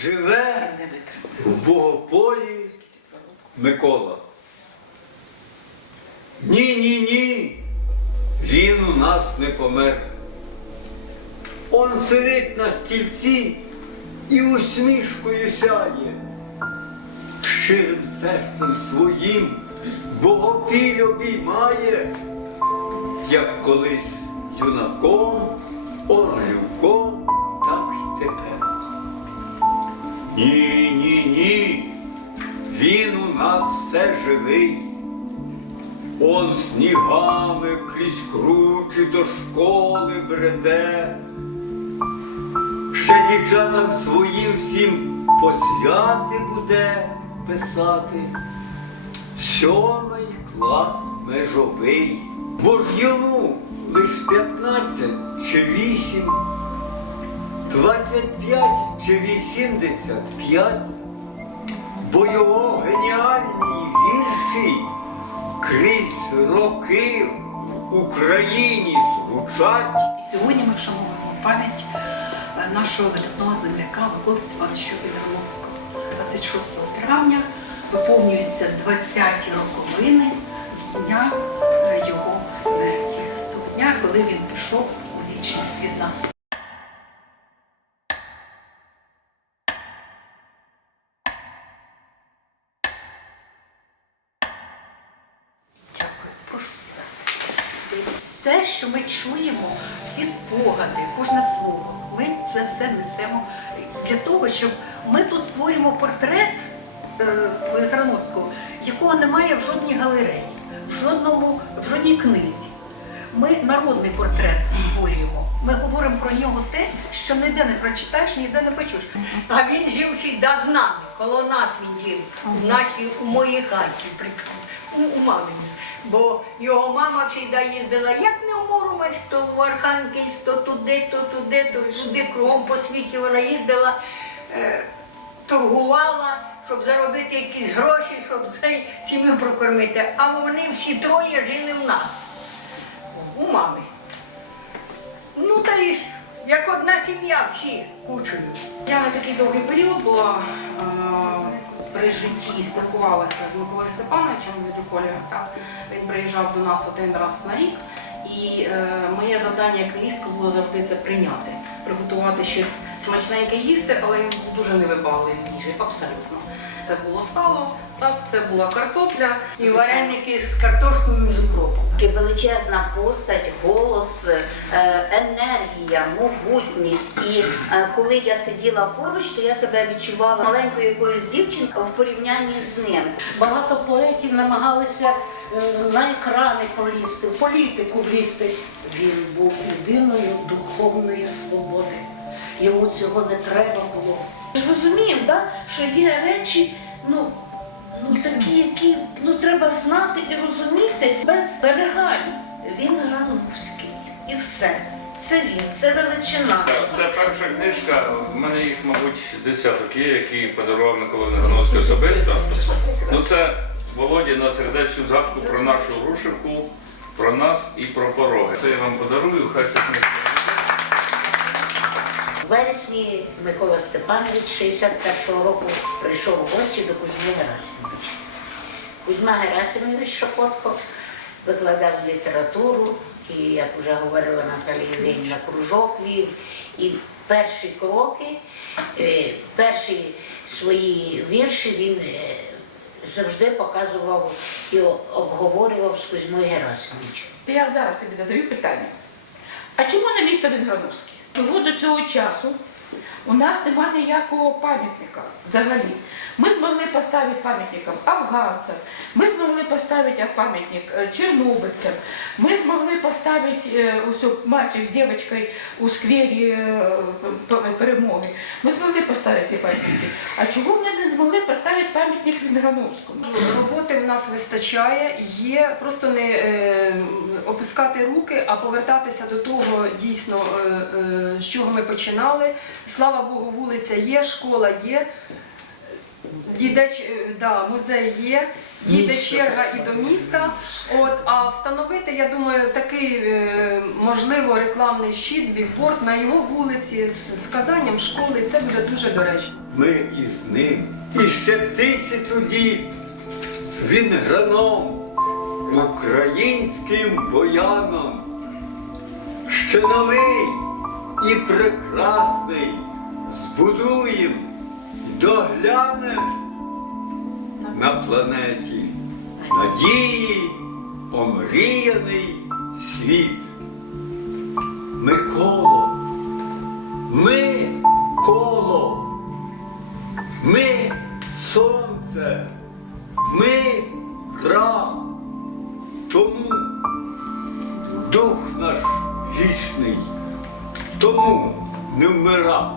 живе в Богополі Микола. Ні, ні, ні. Він у нас не помер. Он сидить на стільці і усмішкою сяє. Щирим серцем своїм богопіль обіймає, як колись юнаком, орлюком, так й тепер. Ні, ні, ні. Він у нас все живий. Он снігами крізь кручі до школи бреде. Ще дівчатам своїм всім посвяти буде писати. Сьомий клас межовий. Бо ж йому лиш 15 чи 8, 25 чи 85, бо його геніальні вірші крізь роки в Україні звучать. Сьогодні ми вшановуємо пам'ять нашого видатного земляка Миколи Степановича Підгромовського. 26 травня виповнюються 20-ті роковини з дня е, його смерті, з того дня, коли він пішов у вічність від нас. Все, що ми чуємо, всі спогади, кожне слово, ми це все несемо для того, щоб ми тут створюємо портрет е, Грановського, якого немає в жодній галереї, в, жодному, в жодній книзі. Ми народний портрет створюємо. Ми говоримо про нього те, що ніде не прочитаєш, ніде не почуєш. А він жив з нами, коло нас він жив, в нашій, у моїй хаті, у, у мамині. Бо його мама завжди їздила, як не в Муромець, то в Архангельськ, то туди, то туди, то туди, кругом по світі вона їздила, е, торгувала, щоб заробити якісь гроші, щоб сім'ю прокормити. А вони всі троє жили в нас, у мами. Ну та й як одна сім'я, всі кучою. Я на такий довгий період була е, при житті, спілкувалася з Миколою Степановичем від Уколі? Він приїжджав до нас один раз на рік. І е, моє завдання як невістка було завжди це прийняти, приготувати щось смачненьке їсти, але він був дуже невибагливий в їжі, абсолютно. Це було сало, так, це була картопля. І вареники з картошкою і з укропом. Таки величезна постать, голос, е, енергія, могутність. І е, коли я сиділа поруч, то я себе відчувала маленькою якоюсь дівчинкою в порівнянні з ним. Багато поетів намагалися е, на екрани полізти, в політику влізти. Він був людиною духовної свободи. Йому цього не треба було. Ми ж розуміємо, да, що є речі, ну, ну такі, які ну, треба знати і розуміти без перегалій. Він Грановський і все. Це він, це величина. Це перша книжка, в мене їх, мабуть, десяток є, які подарував Микола Негановський особисто. Ну це Володі на сердечну згадку про нашу рушивку, про нас і про пороги. Це я вам подарую, хай це книжка. Вересні Микола Степанович 61-го року прийшов в гості до Кузьми Герасимовича. Кузьма Герасимович Шокотко викладав літературу, і, як вже говорила Наталія Євгенівна, кружок вів. І перші кроки, е, перші свої вірші він е, завжди показував і обговорював з Кузьмою Герасимовичем. Я зараз тобі задаю питання. А чому не місто Вінграновське? Чого до цього часу у нас немає ніякого пам'ятника взагалі. Ми змогли поставити пам'ятникам афганцям, ми змогли поставити пам'ятник е, чорнобильцям, ми змогли поставити е, мальчик з дівчинкою у сквері е, перемоги. Ми змогли поставити ці пам'ятники. А чого ми не змогли поставити в Вінграновському? Роботи в нас вистачає, є просто не е, опускати руки, а повертатися до того дійсно, е, е, з чого ми починали. Слава Богу, вулиця є, школа є. Йде ч- е, да, музей є, їде черга і до міста. От, а встановити, я думаю, такий е, можливо рекламний щит, бігборд на його вулиці з вказанням школи. Це буде дуже доречно. Ми із ним. І ще тисячу діб з Вінграном, українським бояном. Ще новий і прекрасний збудуєм, доглянем на планеті надії омріяний світ. Миколо, ми коло. Ми сонце, ми гра. Тому дух наш вічний, тому не вмира.